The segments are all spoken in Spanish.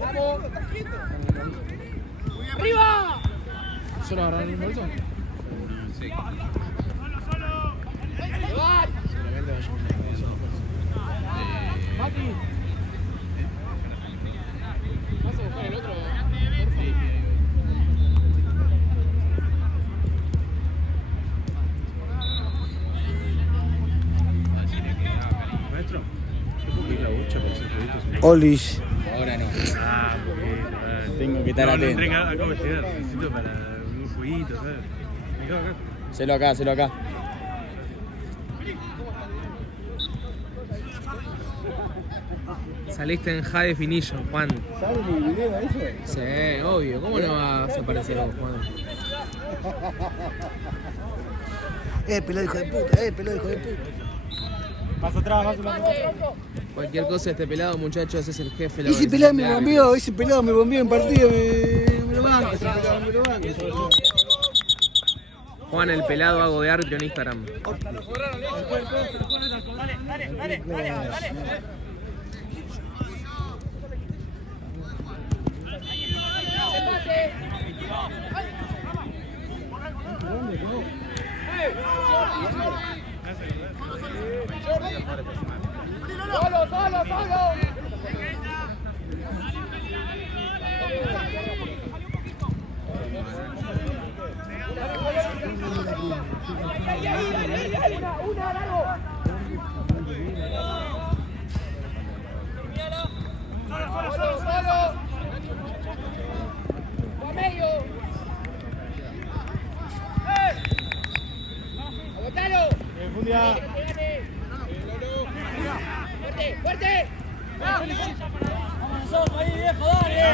¡Vamos! ¡Arriba! ¿Solo agarraron el bolso? Sí. Seguramente va a llevar un bolso. ¡Mati! ¿Vas a buscar el otro? Sí. Maestro, ¿qué la bocha para hacer proyectos? Olis. Ahora no. Ah, porque Tengo que estar no atento. entré acabo de llegar, necesito para un jueguito, ¿sabes? Me quedo acá. Hacelo acá, hacelo acá. Saliste en high definition, Juan. ¿Sabes mi video eso? Sí, obvio. ¿Cómo no vas a aparecer vos, Juan? Pelado hijo de puta, pelado hijo de puta. Más atrás, más atrás. Cualquier cosa de este pelado, muchachos, es el jefe. la Ese pelado organización me de bombeó, ese pelado me bombeó en partido, me lo banco, ese pelado me lo banco. árbitros. Juan el pelado, hago de árbitro en Instagram. ¡Solo, solo, solo! Una, largo. Solo, solo. A medio. ¡Agotalo! Fundia. ¡Fuerte, fuerte! ¡Vamos ahí, viejo, dale!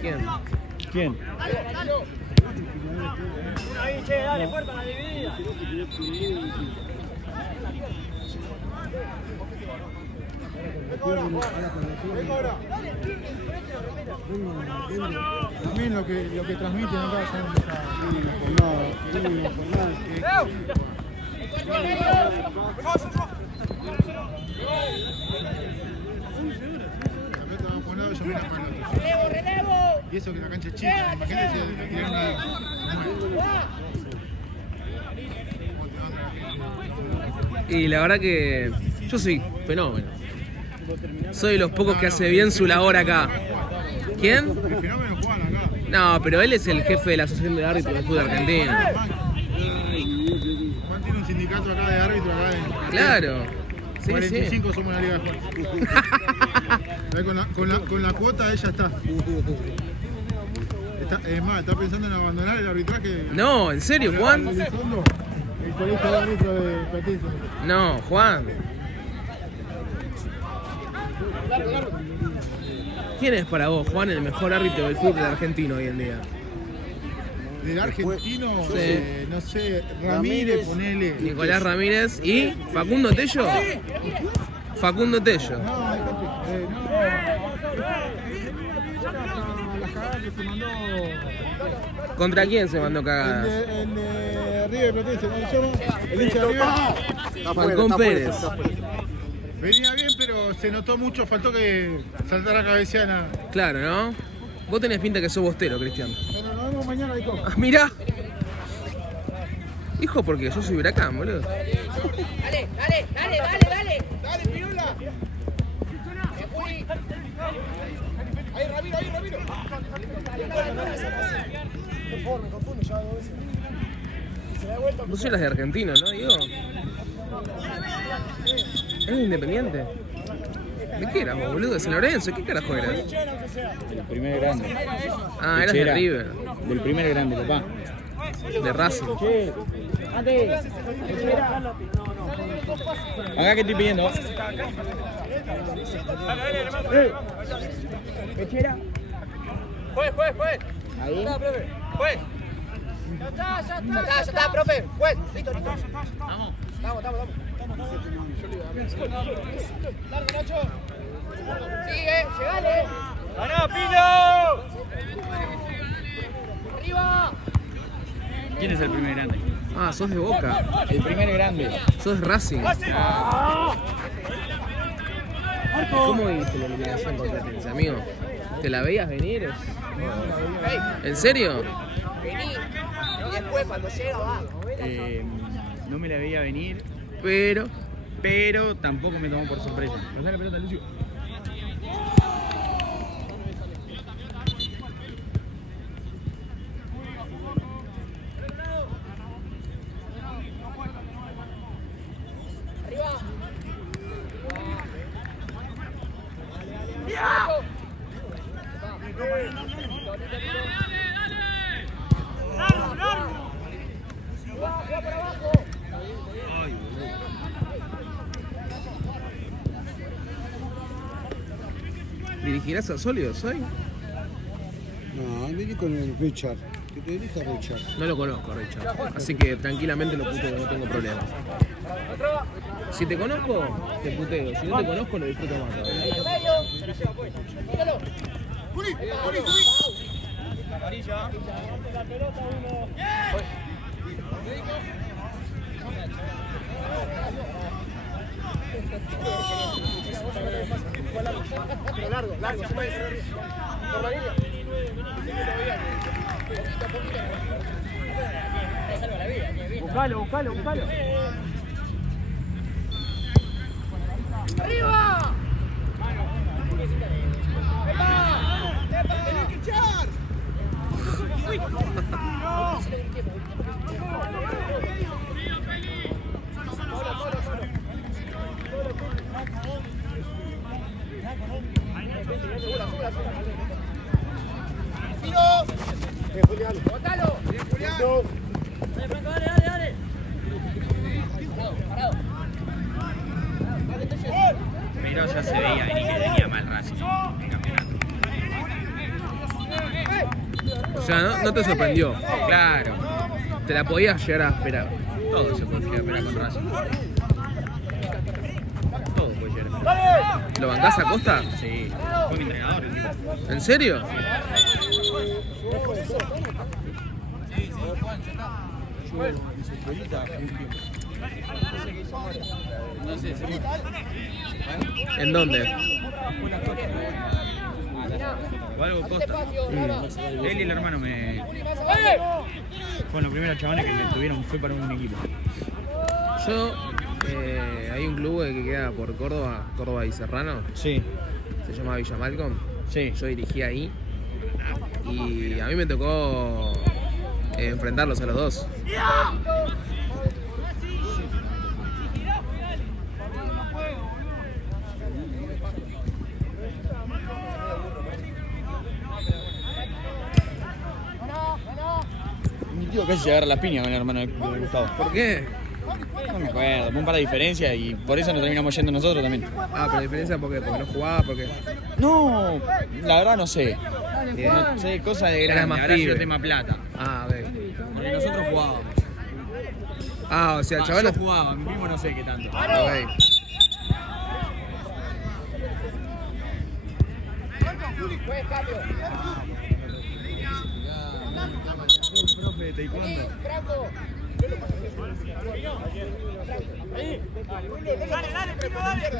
¿Quién? ¿Quién? Ahí, che, dale, fuerte a la dividida. También lo que transmiten acá son divino por nada. ¡Relevo, relevo! Y eso que la cancha es chica, imagínate si le tiran Y la verdad que yo soy fenómeno. Soy de los pocos que hace bien su labor acá. ¿Quién? El fenómeno Juan acá. No, pero él es el jefe de la Asociación de Árbitros del Fútbol Argentino. Juan tiene un sindicato acá de árbitros acá en Claro. Sí, 45 sí. somos en la Liga de Juan. Con la cuota ella está. Es más, está pensando en abandonar el arbitraje. No, ¿en serio, Juan? El fondo, el colegio de árbitros de Petit. No, Juan. ¿Quién es para vos, Juan, el mejor árbitro del fútbol argentino hoy en día? Del argentino, Sí. no sé, Ramírez, ponele. Nicolás Ramírez y Facundo Tello. Facundo Tello. No, las cagadas que se mandó. ¿Contra quién se mandó El cagadas? de River Platense, ¿cómo se llama? El hincha de River. Falcón Pérez. Venía bien, pero se notó mucho, faltó que saltara cabeceana. Claro, ¿no? Vos tenés pinta que sos bostero, Cristian. Bueno, nos vemos mañana, hijo. Ah, mirá. Hijo, porque yo soy huracán, boludo. Dale, dale, dale, dale, dale. Dale, Pirula. Ahí, Ramiro, ahí, Ramiro. Me confundo ya 2 veces. Se da vuelta. Vos sos las de Argentino, ¿no, Diego? ¿Eres independiente? ¿De qué eras vos, boludo? ¿De San Lorenzo? ¿Qué carajo eras? Del primer grande. Ah, eras de Chera. River. Del primer grande, papá. De Racing. Antes. Acá que estoy pidiendo. Pechera. Juez. Ahí. Juez. Ya está, profe. Juez. Listo. Vamos. Largo, Nacho. Sigue, llegale. ¡Ganá, Pino! ¡Arriba! ¿Quién es el primer grande? Ah, sos de Boca. El primer grande. Sos de Racing. ¿Cómo viste la eliminación contra Tense, amigo? ¿Te la veías venir? ¿En serio? Vení. Y después, cuando llega, va. No me la veía venir, Pero tampoco me tomó por sorpresa. Pasá la pelota, Lucio. ¿Dirigirás a Sólidos hoy? No, vení con el Richard. Que te dirija Richard. No lo conozco, Richard. Así que tranquilamente lo puteo, no tengo problema. Si te conozco, te puteo. Si no te conozco, lo disfruto más. Largo, se puede ser por la línea. Buscalo. ¡Arriba! ¡Tenés que echar! ¡Bótalo! Dale. Parado. Pero ya se veía venir que tenía mal Racing en campeonato. O sea, no te sorprendió. Claro, Te la podías llegar a esperar. todo se puede llegar a esperar con Racing. Todo puede llegar a esperar. ¿Lo bancás a Costa? Sí, fue mi entrenador el tipo. ¿En serio? ¿En dónde? O algo Costa. Él y el hermano fueron los primeros chavales que tuvieron, fue para un equipo. Yo, hay un club que queda por Córdoba y Serrano, Sí, se llama Villa Malcolm. sí. Yo dirigí ahí y a mí me tocó enfrentarlos a los dos. Mi tío casi se agarra las piñas con el hermano de Gustavo. ¿Por qué? No me acuerdo, fue un par de diferencias y por eso nos terminamos yendo nosotros también. Ah, pero la diferencia porque no jugaba, porque... No, la verdad no sé. Bien. No sé, cosa de Era grande, más habrá sido pibe. tema plata. Ah, ok. Porque nosotros jugábamos. Ah, o sea, el chaval... Yo jugaba, mi primo no sé qué tanto. Ok. Juez, cambio. El profe de taekwondo. Franco. Dale, Pico, dale.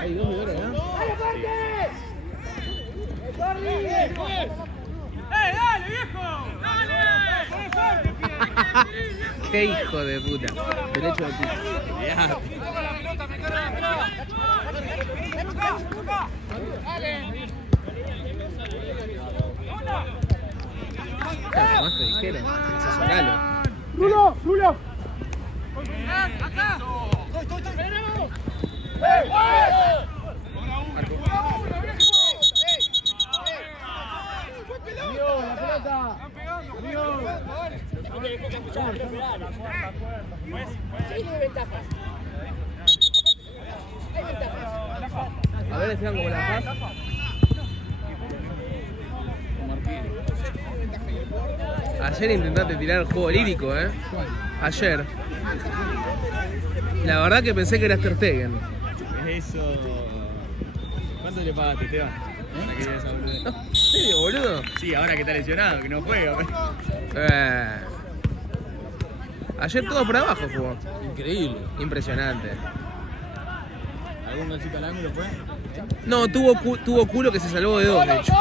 Hay 2 jugadores, ¿no? ¡Dale, viejo! ¡Dale! Qué hijo de puta. Derecho de piso. Claro, más te dijeron. Sensacionalo. ¡Rulo! ¡Rulo! A ver, Esteban, ¿cómo la vas? Ayer intentaste tirar el juego lírico, ¿eh? Ayer. La verdad que pensé que era Ter Stegen. Eso. ¿Cuánto le pagaste, Esteban? ¿Para que esa boludez? ¿En serio, boludo? Sí, ahora que está lesionado, que no juega. Ayer todo por abajo jugó. Increíble. Impresionante. ¿Algún golcito al ángulo fue? No, tuvo culo que se salvó de dos, de hecho.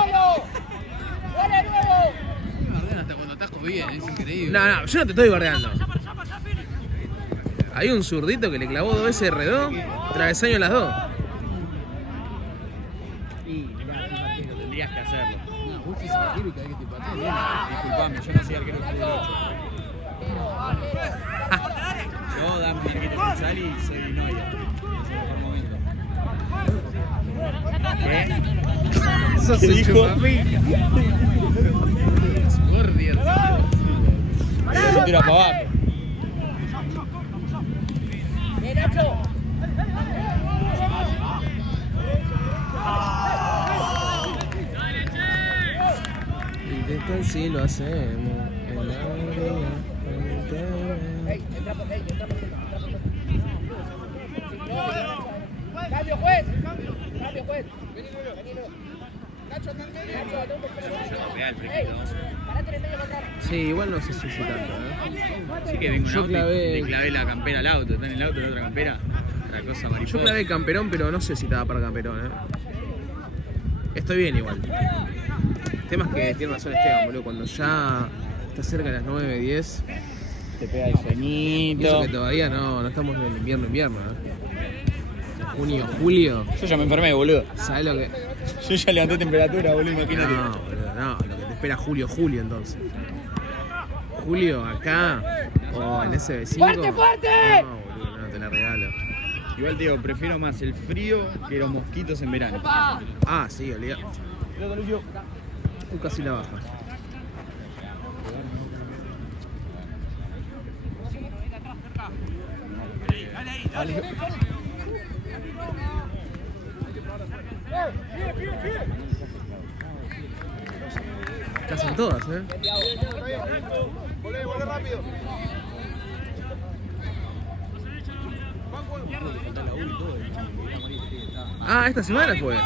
Hasta cuando atajó bien, es increíble. No, yo no te estoy bardeando. Hay un zurdito que le clavó 2 veces R2, travesaño en las dos. Y tendrías que hacerlo. Vos sos arquero y cada vez que te patean, bien. Disculpame, yo no soy arquero de fútbol 8. Yo dame Marquito González y soy Neuer. Es el mejor momento. Sos un chupapija. Gordier. Se tira para abajo. Intenta si lo hacemos en la arena. Cambio juez. Cambio juez. Nacho, Real, fresquito. Sí, igual no sé si tanto, ¿eh? Sí que vengo un Yo auto y clavé- le clavé la campera al auto. Está en el auto, la otra campera. La cosa mariposa. Yo clavé camperón, pero no sé si estaba para camperón, ¿eh? Estoy bien igual. El tema es que tiene razón Esteban, boludo. Cuando ya está cerca de las 9, 10. Te pega el Y eso sueñito. que todavía no estamos en invierno, ¿eh? Junio, julio. Yo ya me enfermé, boludo. ¿Sabes lo que...? Yo ya levanté temperatura, boludo, imagínate. No, boludo, no. Lo que te espera julio, entonces. Julio, acá, o en SB5. ¡Fuerte, fuerte! No, boludo, no, te la regalo. Igual, tío, prefiero más el frío que los mosquitos en verano. Ah, sí, olvidá. Casi la baja. Casi en todas, ¿eh? Volé rápido. Ah, esta semana fue.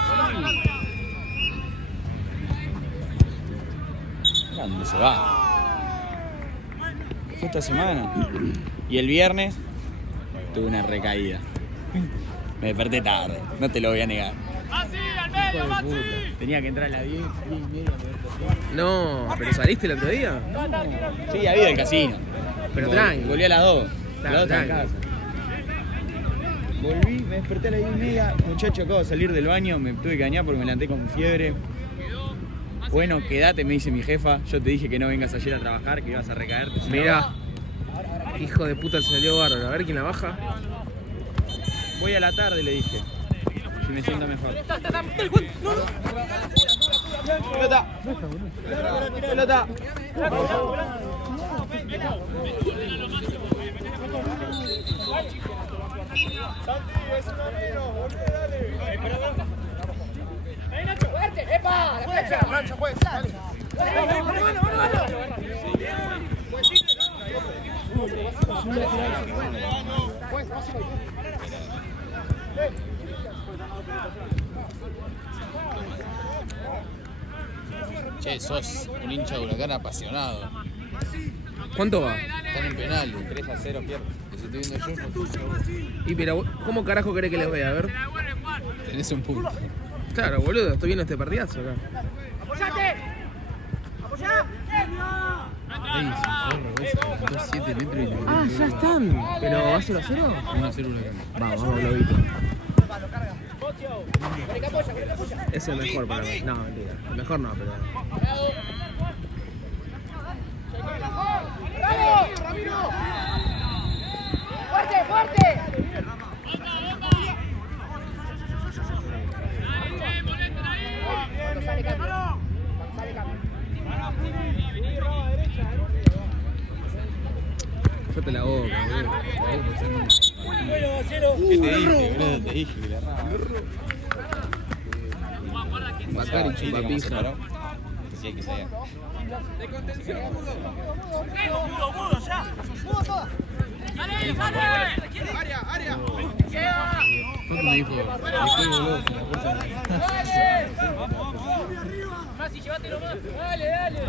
¿Dónde se va? Fue esta semana. Y el viernes tuve una recaída. Me desperté tarde, no te lo voy a negar. Tenía que entrar a las 10, 10:30. me desperté. No, pero saliste el otro día. Sí, había del casino. Pero tranqui. Volví a las 2. A las 2 en Tranqui. casa. Volví, me desperté a las 10:30. Muchacho, acabo de salir del baño, me tuve que bañar porque me levanté con fiebre. Bueno, quédate, me dice mi jefa. Yo te dije que no vengas ayer a trabajar, que ibas a recaerte. si no- Mirá. Hijo de puta, se salió bárbaro. A ver quién la baja. Voy a la tarde, le dije. Si me siento mejor. Pelota. Pelota. Santi, es una menos, boludo, dale. ¡Fuerte! ¡Epa! ¡La flecha! Plancha, juez. Dale. Che, sos un hincha de Huracán apasionado. ¿Cuánto va? Están en penal. 3-0 pierde. Que se estoy viendo yo. Y pero, ¿cómo carajo querés que les vea? A ver. Tenés un punto. Claro, boludo, estoy viendo este partidazo acá. ¡Apoyate! ¡Apoyá! 2-7 metros y Ah, ya están. ¿Pero va 0-0? 1-0 Huracán. Vamos, Globito. Es el mejor para mí. No, mentira. El mejor no, pero. ¡Fuerte, fuerte! Cuando sale cambio. Cuando sale cambio. Cállate la boca, ¿Qué te dije, boludo? Te dije que le erraba. Bacari, chupapija. Sí, hay que ser. ¿Cuánto me dijo? Estoy boludo, si la fuerza Más y llévatelo más. Dale, dale.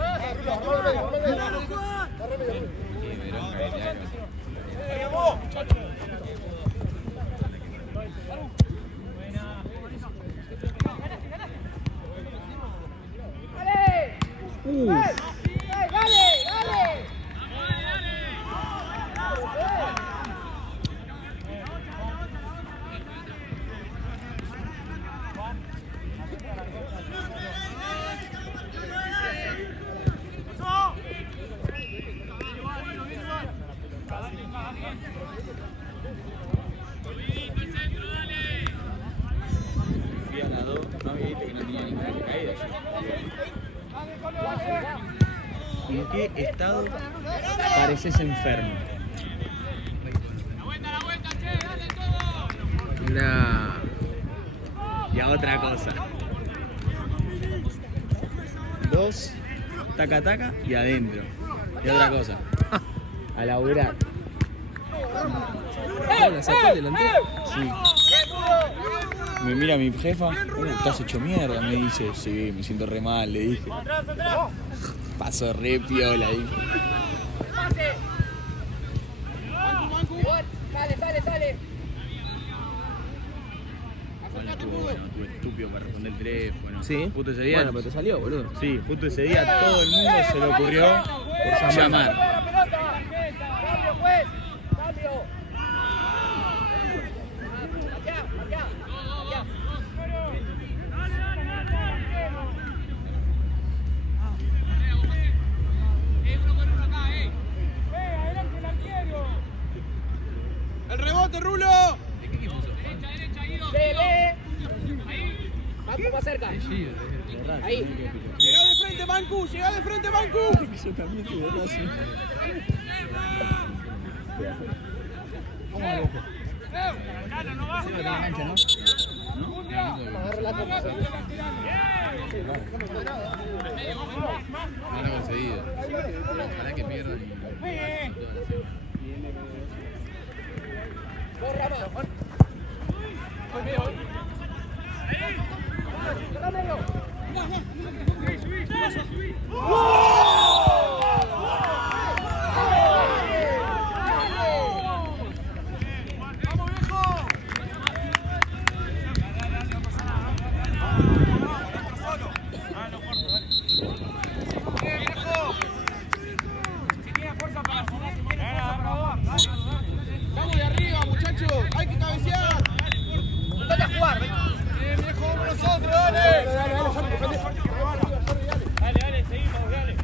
Fui a la 2, no había visto que no tenía ninguna caída. ¿En qué estado pareces enfermo? Nah. Y a otra cosa. 2, taca taca y adentro. Y otra cosa. A laburar. ¿La sacó el delantero? Sí. Me mira mi jefa, estás hecho mierda, me dice, sí, me siento re mal, le dije. Pasó re piola ahí. Sale, sale, sale. Bueno, estuve estúpido para responder el teléfono. Sí. Justo ese día. Bueno, pero te salió, boludo. Sí, justo ese día todo el mundo se le ocurrió por llamar. Cambio, juez. Cambio. Allá. ¡El rebote, Rulo! Dele. Banco más cerca. Ahí. ¡Llegá de frente, Bancu! ¡Llegá de frente, Bancu! Yo también tuve razón. No lo he conseguido. Ojalá que pierdan y toda la semana. Corra más. ¡Vamos de arriba, muchachos! ¡Hay que cabecear! Toca jugar. ¡Viejo, vamos nosotros! ¡Dale! Dale, seguimos, dale.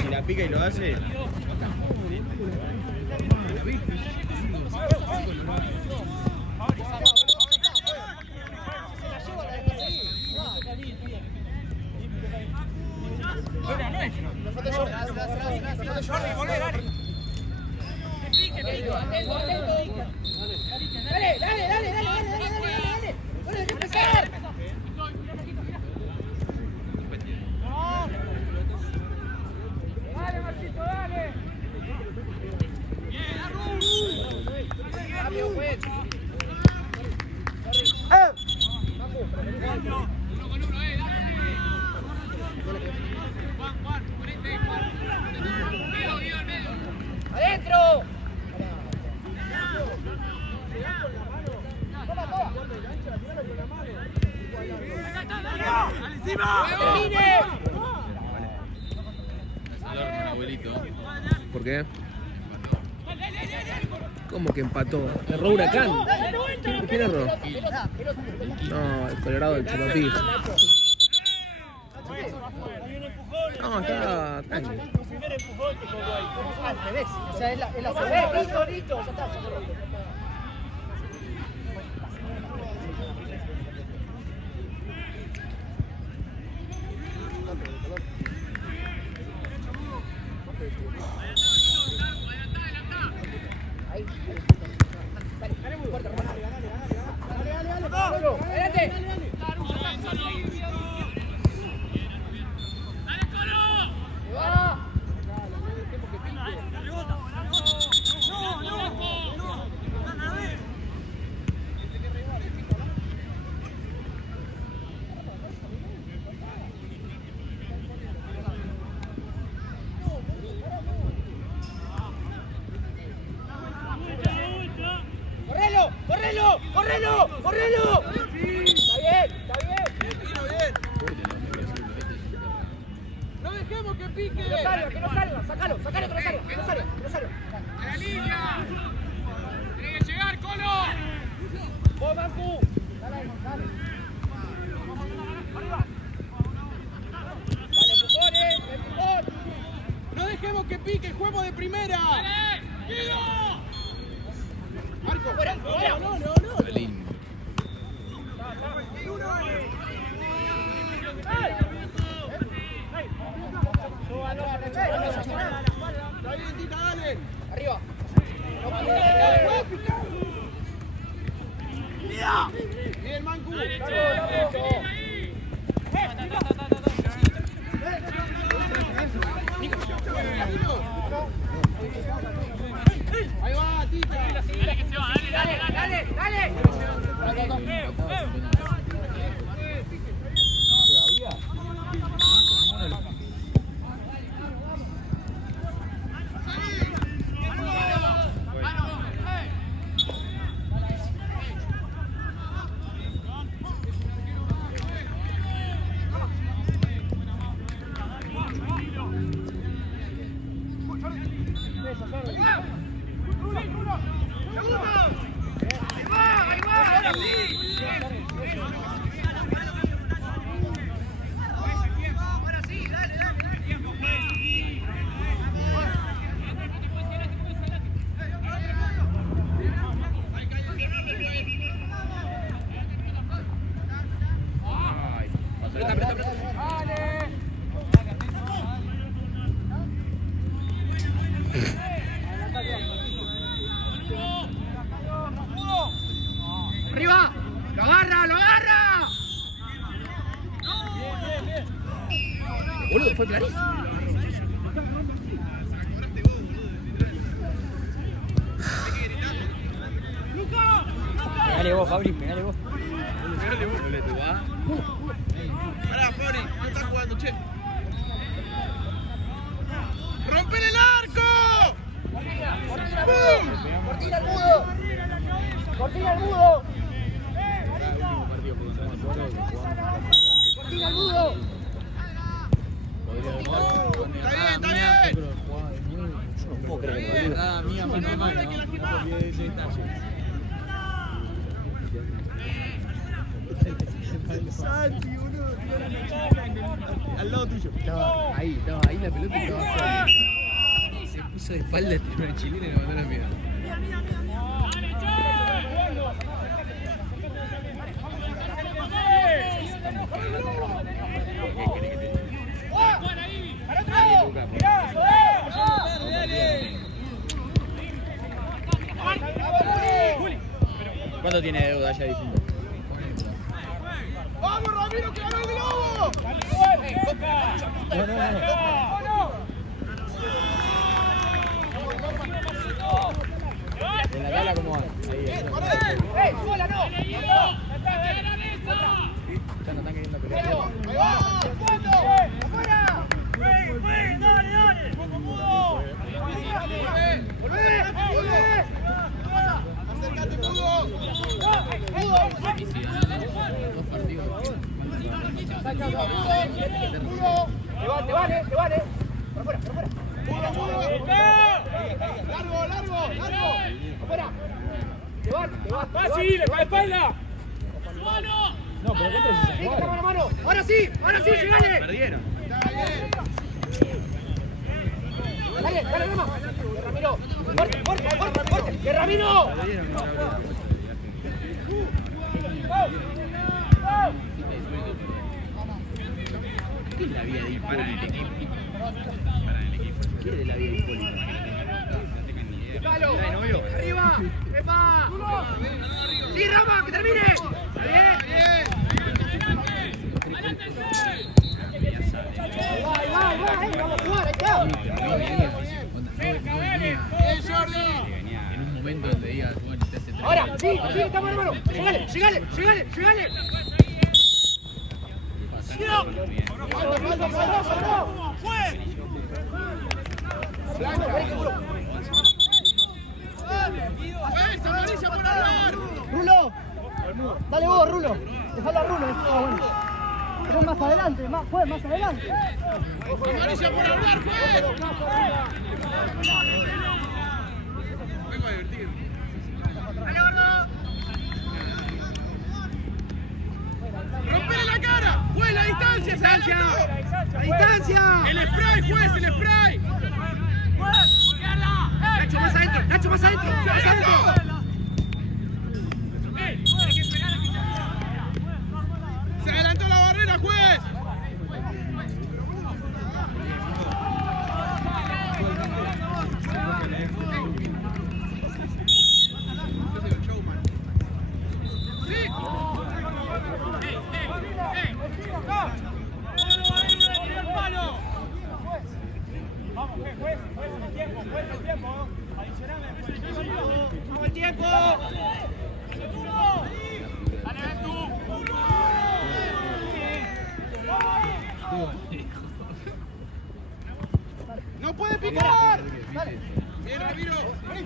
Si la pica y lo hace. ¡Adentro! ¿Por qué? ¿Cómo que empató? Erró Huracán. ¿Quién erró? No, el Colorado del Chupapija. No, está tranqui. Al revés. O sea, es la segunda. Listo, ya está. ¡Correlo! Está bien. No dejemos que pique. Que no salga. Sácalo, que no salga. ¡A la línea! ¡Tiene que llegar, Colo! ¡Vos, Bancu! Dale. ¡Arriba! ¡Dale, empujón! No dejemos que pique, juego de primera. ¡Dale! ¡Guido! ¡Marco, fuera! No. Lindo. Está bien, Tita, dale. Arriba. Bien, Mancu. Ahí va, Tita. Dale que se va, dale. Dale. ¡Arriba! ¡Lo agarra! ¡Lo agarra! Boludo, fue clarísimo. Pegale vos, Fabri, pegale vos. Pará, Fabri, no estás jugando, che. ¡Romper el arco! ¡Cortina al mudo! ¡Cortina al mudo! ¡Cortina al mudo! Está bien. No puedo creer. Nada mía, mano a mano. No de detalle. Santi, boludo. Al lado tuyo. Estaba ahí la pelota y estaba afuera. Se puso de espalda, tiró una chilena y le mandó la mierda. ¿Cuánto tiene de deuda ya difunto? ¡Vamos, Ramiro, que ganó el globo! ¿En la tabla cómo va? Ahí. ¡Sola no! Ya no están queriendo pelear. ¡Ahí va! ¡Afuera! ¡Dale! ¡Volvé! ¡Acércate, Mudo! Y si ganan 2 partidos, ¡Mudo! ¡Te vale! ¡Por fuera! ¡Largo! ¡Afuera! ¡Te va! ¡Fácil! ¡Con la espalda! No, pero ¿qué precisa ¡Sí, jugar? mano! ¡Ahora sí! ¡Llegale! Perdieron. ¡Dale, Rama! ¡Que Ramiro! ¡Fuerte! ¡Que Ramiro! ¿qué es la vida de Hipólito? ¿Qué es de la vida de Hipólito? ¡Dalo! ¡Arriba! ¡Epa! ¡Sí, Rama! ¡Que termine! ¡Bien! ¡Ahí va! ¡Vamos a jugar! ¡Ahí está! En un momento donde digas, bueno, te hace 3. ¡Ahora! ¡Sí! ¡Estamos, hermano! ¡Llegale! ¡Falta! ¡Amarilla por hablar! Rulo. Dale vos, Rulo. Dejalo a Rulo. Bueno. Pero más adelante, juez, más adelante. ¡Amarilla por hablar, juez! Vengo a divertir. ¡Dale, gordo! ¡Rompele la cara! ¡Juez, la distancia! ¡La distancia! ¡El spray, juez, el spray! ¡Nacho, más adentro! ¡Se adelantó la barrera, juez! ¡No puede picar! ¡Bien, Ramiro! ¡Está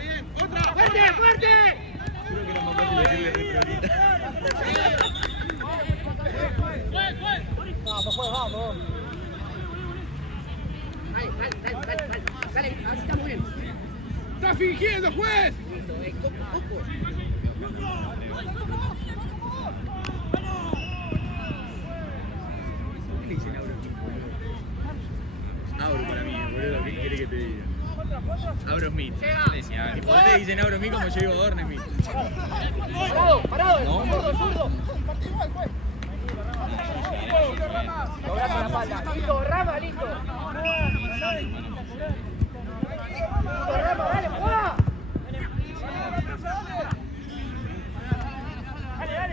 bien! ¡Otra! ¡Fuerte! Vamos. Dale, así está muy bien. ¡Está fingiendo, juez! Auro para mí, boludo, ¿qué quiere que te diga? Auro Smith. Y por qué te dicen Auro Smith como yo digo Dorne Smith. Parado, No. zurdo. Los brazos a la espalda. Listo, Rama, listo. Listo, Rama, dale, juega.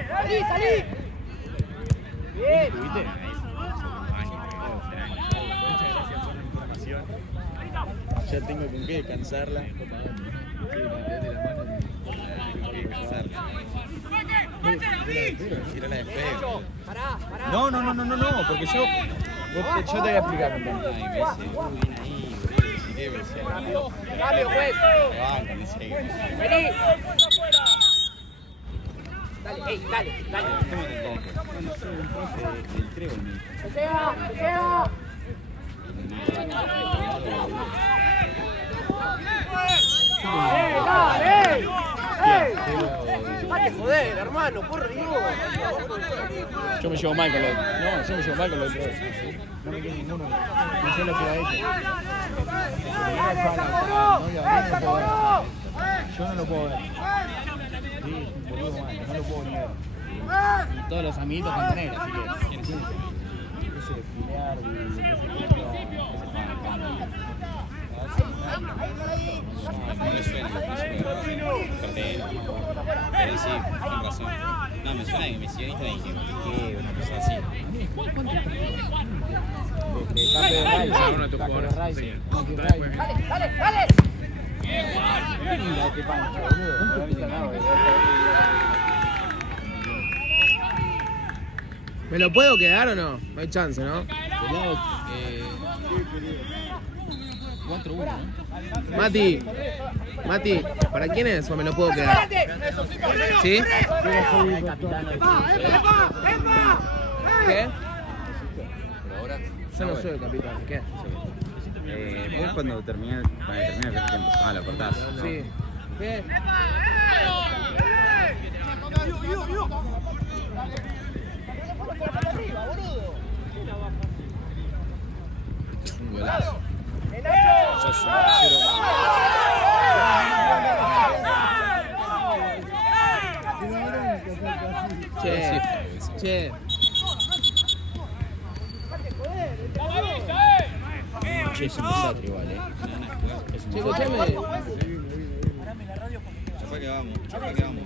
Salí, salí. Bien. Ya tengo con qué descansarla. Tira la de feo. Pará, pará. No, porque yo te voy a explicar. Cambio, juez. Vení. Dale, ey, dale, dale. ¡Que sea! ¡Que sea! ¡Dale! ¡Ey! ¡Date joder, hermano! ¡Por Dios! Yo me llevo mal con los. No, yo me llevo mal con los otros. No me queda ninguno. No sé lo que ha hecho. Yo no lo puedo ver. Sí, es un boludo malo, no lo puedo ni ver. Y todos los amiguitos con tener, así que. Ese filear No me suena cartera. Pero sí, con razón. No, me suena que me siguió en Instagram y dije, una cosa así. ¡Dale, dale! ¿Me lo puedo quedar o no? No hay chance, ¿no? 4-1, ¿no? Mati, ¿para quién es o me lo puedo quedar? ¿Sí? ¿Qué? Por ahora. Yo no soy el capitán, ¿qué? Vos cuando terminé el tiempo. Ah, lo cortás. Sí. ¿Qué? Es un golazo. Sos un cero Che. Che, es un desastre igual, Es un Che, desastre. escuchame. Ya fue que vamos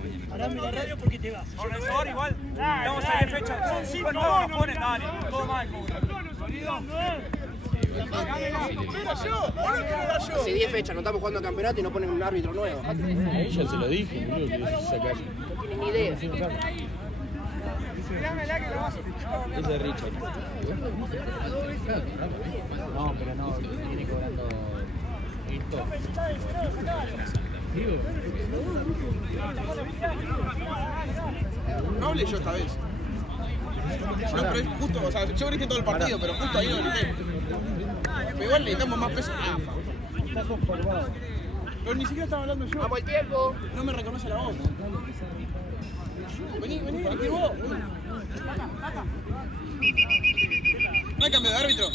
mañana. Parame la radio porque te vas. Organizador igual, estamos ahí de fecha. Son 5 nuevos, ponen, dale. Todo mal, Hace 10 fechas, no estamos jugando a campeonato y no ponen un árbitro nuevo. A ella se lo dije, boludo, que se saca. No tienen ni idea. Ese es Richard. No, pero no, viene cobrando esto. No hablé yo esta vez. No, pero es justo, o sea, yo grité todo el partido, pero justo ahí no grité. Pero igual le damos más peso a AFA. Pero ni siquiera estaba hablando yo. ¡Vamos el tiempo! No me reconoce la voz. Vení, que vos. No hay cambio de árbitro.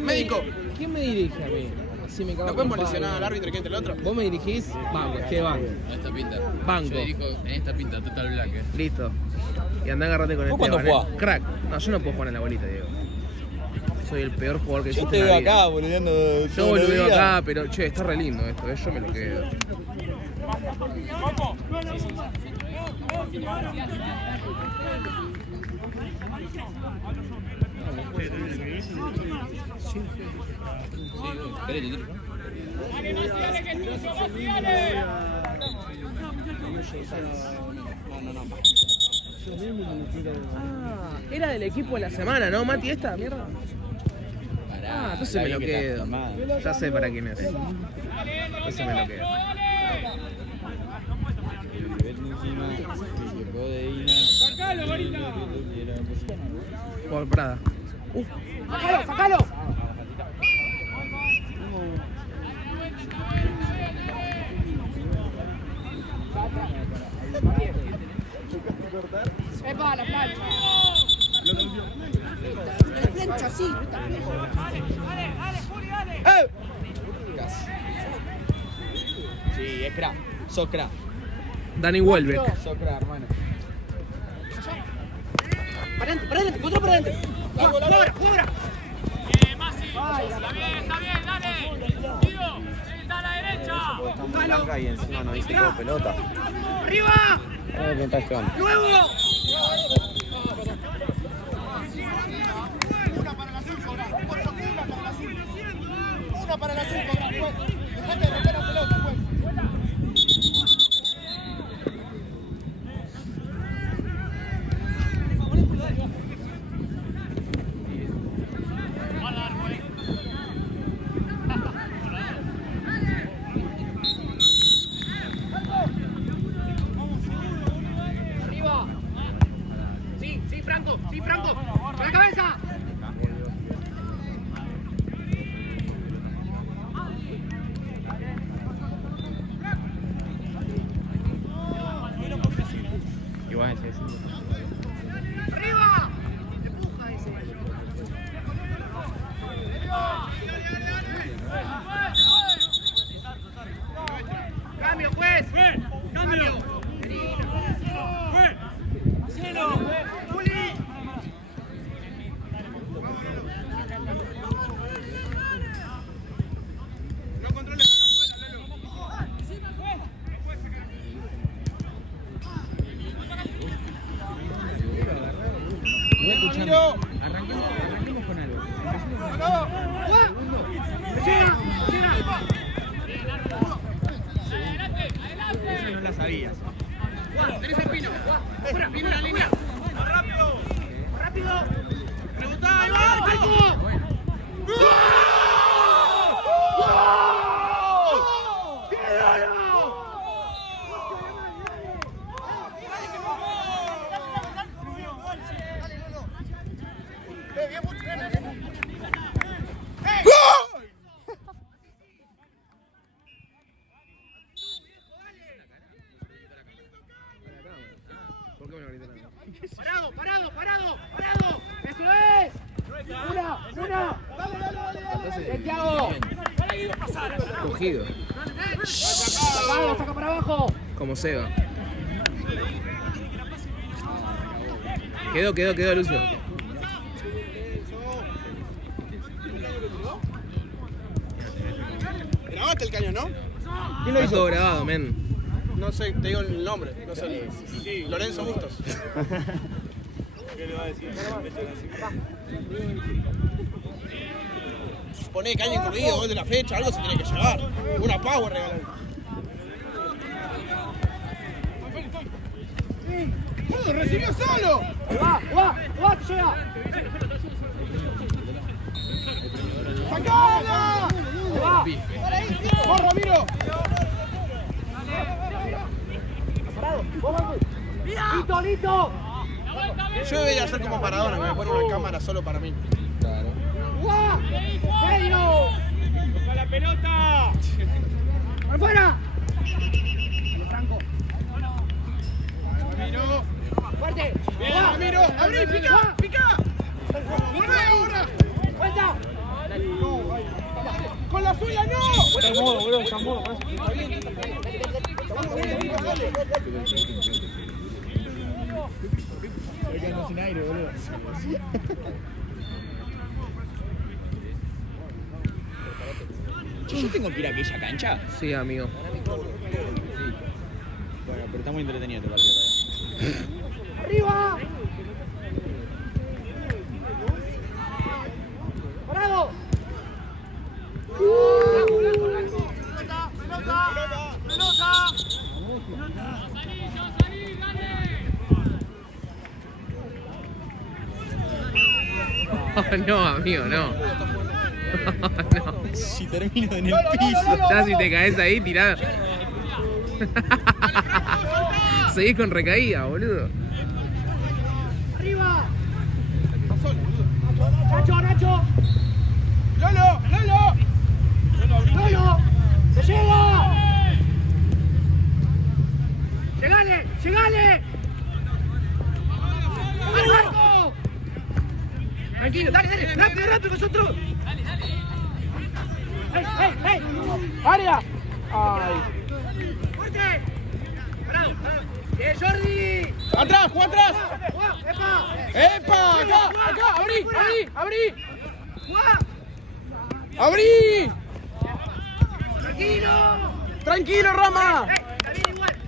Médico. ¿Quién me dirige a mí? Así me cago. ¿No podemos lesionar al árbitro que entre el otro? ¿Vos me dirigís? Banco, ¿qué banco? En esta pinta. Banco. Yo dirijo en esta pinta, total black. Listo. Y andá agarrate con ¿Vos cuándo Esteban, jugás? Crack. No, yo no puedo jugar en la bolita, Diego. Soy el peor jugador que Yo existe te en veo la vida. acá, boludeando. Yo boludeo acá, pero che, está re lindo esto, yo me lo quedo. Ah, era del equipo de la semana, ¿no, Mati? ¿Esta mierda? Ah, entonces me lo quedo. Ya sé para quién es. Entonces me lo quedo. Por Prada. ¡Sácalo, sácalo! ¡Epa, la plancha! La plancha, sí. Casi. Sí, es crack. Sos crack. Dani Welbeck. Sos crack, hermano. adelante, control para adelante. Juega. Está bien, dale. Tío, está a la derecha. Está muy blanca y encima no dice todo pelota. ¡Arriba! ¿Qué está jugando? ¡Luego! Una para la 5, dejate de romper la pelota, pues. ¡Arriba! Sí, Franco, con la cabeza. Igual ese. ¡Arriba! Empuja ese. Cambio, juez. Cambio. Juli. No controles con la suela, Lelo. Arranquemos con algo. Esa no la sabías. Tenés el pino. Fuera, primera línea. ¡Rápido! ¡Preguntá! ¡Ahí va! ¡Marco! ¿Por qué me lo grité tanto? ¡Parado! ¡Eso es! ¡Una! ¡Dale! ¡Tiago! Cogido. ¡Saca para abajo! Como Seba. Quedó, Lucio. Grabaste el cañón, ¿no? ¿Quién lo Está todo hizo? grabado, men. No sé, te digo el nombre. No sé. Lorenzo Bustos. ¿Qué le va a decir? Poné caña incluido, gol de la fecha, algo se tiene que llevar. Una power regalar. ¡Recibió solo! ¡Va! ¡Llega! ¡Sacala! ¡Va! ¡Vos, Ramiro! ¡Listo! Yo debería hacer como Maradona, que me pone una cámara solo para mí. ¡Guau! ¡Medio! ¡Toca la pelota! ¡Por fuera! Franco. Ramiro. ¡Fuerte! Bien, Ramiro. ¡Abrí! ¡Pica! ¡Volvé ahora! ¡Vuelta! ¡Con la suya no! Está mudo, boludo, está mudo. Estoy quedando sin aire, boludo. Che, ¿yo tengo que ir a aquella cancha? Sí, amigo. Bueno, pero está muy entretenido este partido. ¡Arriba! ¡Parado! No, amigo, no. No. Si termino en el piso. Ya si te caes ahí, tirá. Seguís con recaída, boludo. ¡Arriba! ¡Nacho! ¡Lolo! ¡Se llega! ¡Llegale! ¡Al barco! Tranquilo, dale, rápido nosotros. ¡Ey! ¡Área! ¡Ay! ¡Fuerte! ¡Parado! ¡Bien, Jordi! ¡Atrás, juega atrás! ¡Epa! ¡Acá! ¡Abrí! ¡Abrí! ¡Tranquilo, Rama!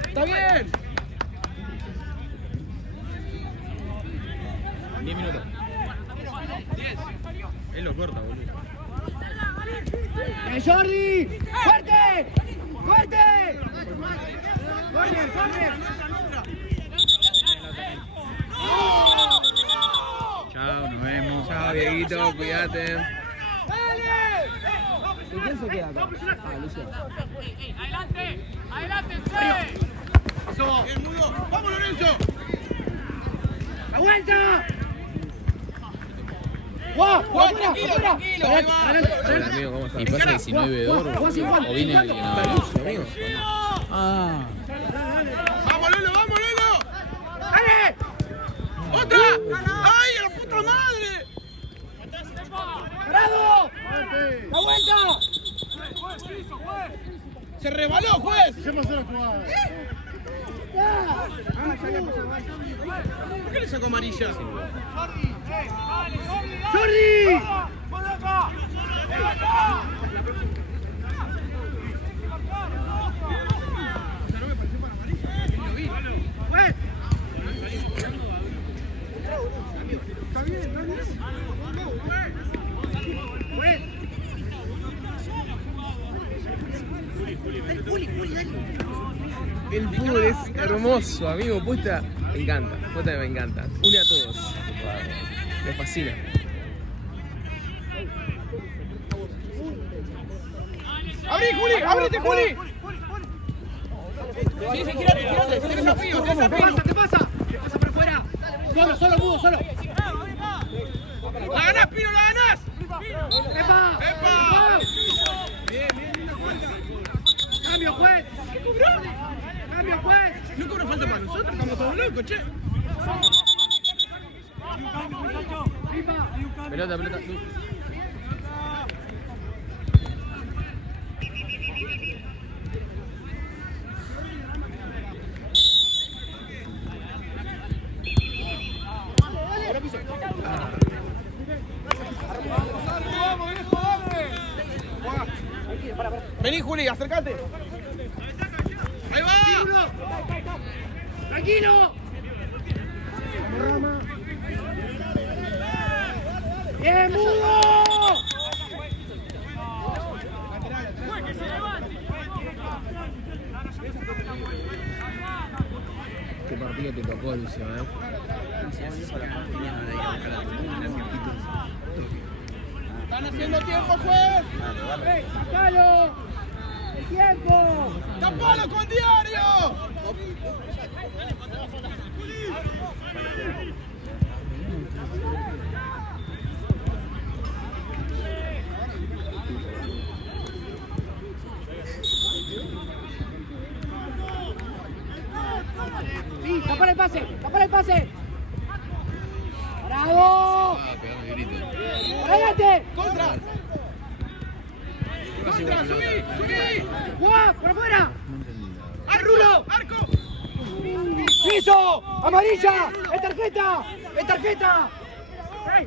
¡Está bien! 10 minutos. Él lo corta, boludo. ¡Jordi! ¡Fuerte! ¡Fuerte! ¡Corre! Chao, nos vemos. Chao, Dieguito, cuídate. ¿Y quién se queda acá? Ah, Luciano. ¡Adelante! Bien, Mudo. ¡Vamos, Lorenzo! ¡Aguanta! ¡Guau! Tranquilo, ahí va. Hola, amigo, ¿cómo estás? ¿Y pasa 19 de oro? ¿O viene alguien ahora? Amigo. Ah. ¡Vamos, Lolo! ¡Dale! ¡Otra! ¡Ay, la puta madre! ¡Parado! ¡La vuelta! ¡Se rebaló, juez! ¿Qué pasó la jugada? ¿Por qué le sacó amarilla? ¡Jordi! El fútbol es hermoso, amigo. Posta, me encanta. Posta que me encanta. Une a todos. Me fascina. ¡Abrí, Juli! ¡Ábrete, Juli! Sí, girate. ¡Tienes desafío! ¿Qué pasa? ¿Qué pasa por fuera? Solo, Mudo, solo. ¡La ganás, Pino, la ganás! ¡Epa! ¡Epa! ¡Cambio, juez! ¡Cambio, juez! No cobra falta para nosotros, estamos todos locos, che. Pelota. Vení, Juli, acércate. ¡Ahí va! ¡Tranquilo! ¡Bien, Mudo! Qué partido te tocó, Lucio, ¡Están haciendo tiempo, juez! ¡Sacalo! ¡El tiempo! ¡Tapalo con Diario! Sí, tapar el pase. ¡Parado! ¡Adelante! ¡Contra! ¡Subí! ¡Guau! ¡Por afuera! ¡Arrulo! ¡Arco! ¡Piso! ¡Amarilla! ¡Es tarjeta! ¡Ey!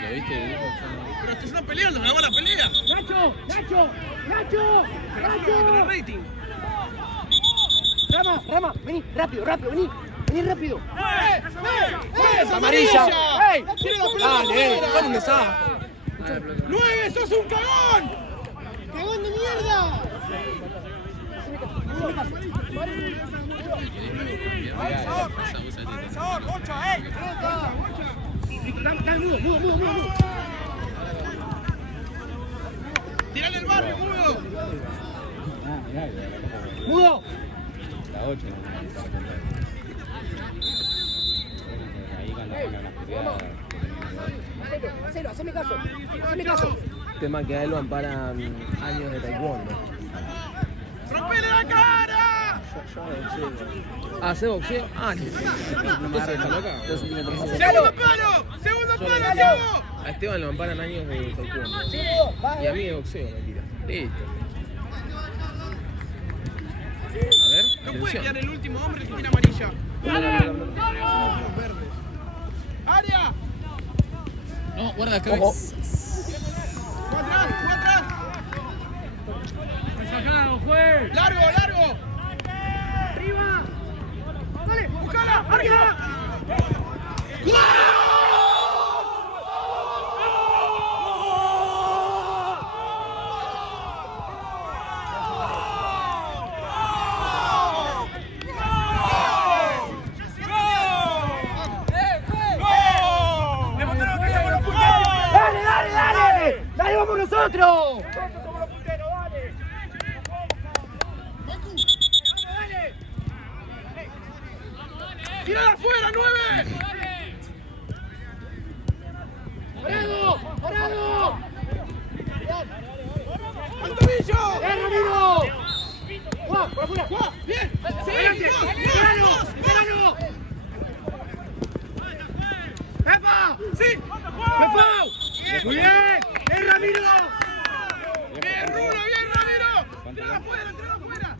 ¿Lo viste? Pero estos están peleando, grabá la pelea. ¡Nacho! Rating. Rama, vení, rápido, vení rápido. ¡Es ¡Amarilla! ¡Ey! ¡Tira la pelota! ¡Dale! ¡Son un desastre! ¡9! ¡Sos un cagón! ¡Cagón de mierda! Mudo. ¡Tirale el barrio, Mudo! ¡Mudo! La 8. Marcelo, haceme caso. Tema que a él lo amparan años de taekwondo. ¡Rompele la cara! ¿Hace boxeo? ¿Entonces está loca? ¡Segundo palo, Diego! A Esteban lo amparan años de taekwondo. Y a mí de boxeo, mentira. Listo. ver, No puede atención. quedar el último hombre que tiene amarilla. Los verdes. ¡Área! No, guarda acá. ¡Jugá atrás! ¡Jugá atrás! ¡Largo, largo! ¡Arriba! ¡Dale! ¡Buscala! ¡Arriba! ¡Dale, dale, dale! ¡Dale, vamos nosotros! ¡Tirala afuera, 9! ¡Parado! ¡Parado! ¡Antonillo! Ramiro! ¡Juá! ¡Por afuera! ¡Jugá! ¡Bien! ¡Sí! ¡Adelante! ¡Dos! ¡Verano! ¡Dos! ¡Verano! ¡Pepa! ¡Sí! ¡Pepa! ¡Muy bien! ¡Es Ramiro! ¡Bien, Rulo! ¡Bien, Ramiro! ¡Tirala afuera! ¡Tirala afuera!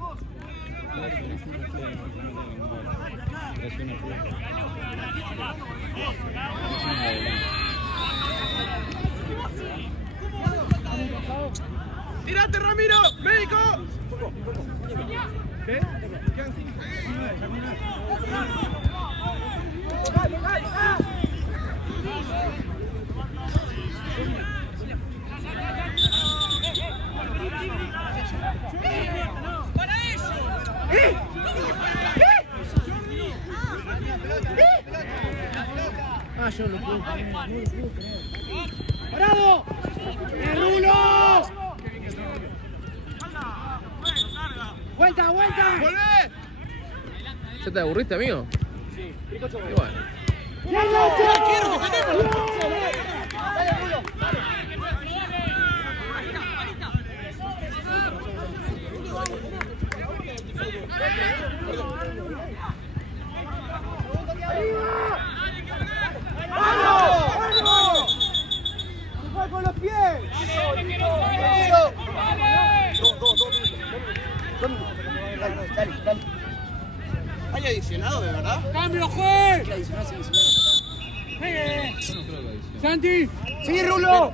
¡Tirate, Ramiro! ¡Médico! ¿Qué? Yo no puedo. ¡Parado! ¡El Rulo! ¡Vuelta, vuelta! ¡Volvé! ¿Ya te aburriste, amigo? Sí. Y bueno. ¡Quiero que tenemos! ¡Dale, Rulo! ¡Arriba! ¡Vamos! ¡Vamos! ¡Juega con los pies! Dale. ¿Hay adicionado, de verdad? ¡Cambio, juez! ¡Santi! ¡Sí, Rulo!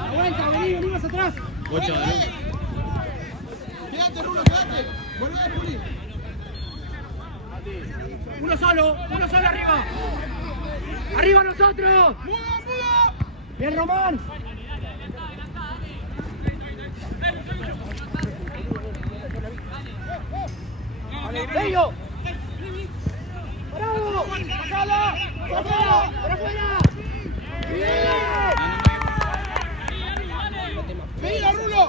¡Aguanta, vení más atrás! ¡Quédate, Rulo, quédate! ¡Volvé, Juli! ¡Uno solo arriba! ¡Arriba nosotros! ¡Mudo, mudo! ¡Bien, Román! ¡Bello! ¡Parado! ¡Sacala! ¡Sacala! ¡Por afuera! ¡Bien! ¡Venga, Rulo!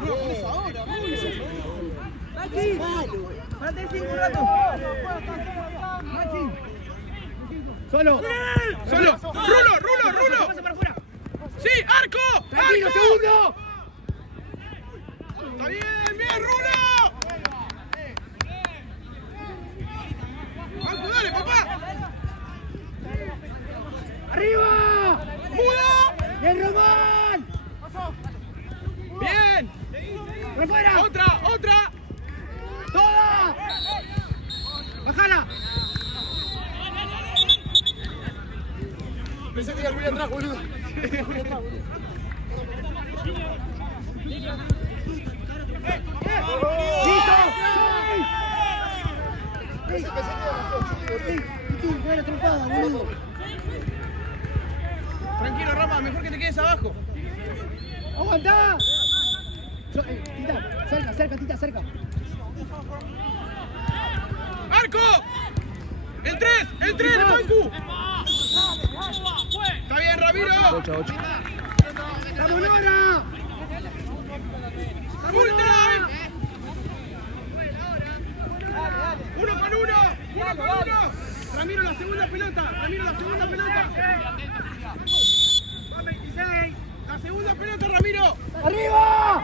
¡Rulo, con esa hora, ¡Machi! ¡Párate 5 rato! ¡Machi! ¡Solo! ¡Solo! ¡Rulo! ¡Pasa para afuera! ¡Sí, arco! ¡Tranquilo, ¡Arco! segundo! ¡Está bien, bien, Rulo! ¡Arco, dale, papá! ¡Arriba! ¡Mudo! ¡Bien, Román! ¡Bien! ¡Por afuera! ¡Otra! ¡Toda! ¡Bájala! Pensé que iba a Juli atrás, boludo. ¡Listo! ¡Buena trompada, boludo! Tranquilo, Rafa, mejor que te quedes abajo. ¡Aguantá! Tita, cerca, Tita, cerca. ¡Arco! ¡El 3, Bancu! ¡Está bien, Ramiro! 8. ¡Vamos, Lora! ¡Full time! ¡Uno con uno! Ramiro, la segunda pelota. Va 26. La segunda pelota, Ramiro. ¡Arriba!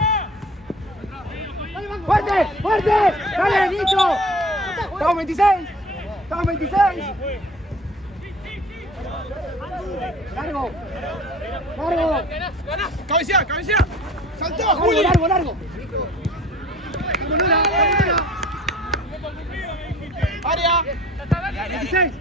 ¡Fuerte! ¡Fuerte! ¡Dale, Nicho! ¡Estamos 26! ¡Largo! Cabecea. ¡Saltá, Juli! Largo, largo. ¡Área! 16.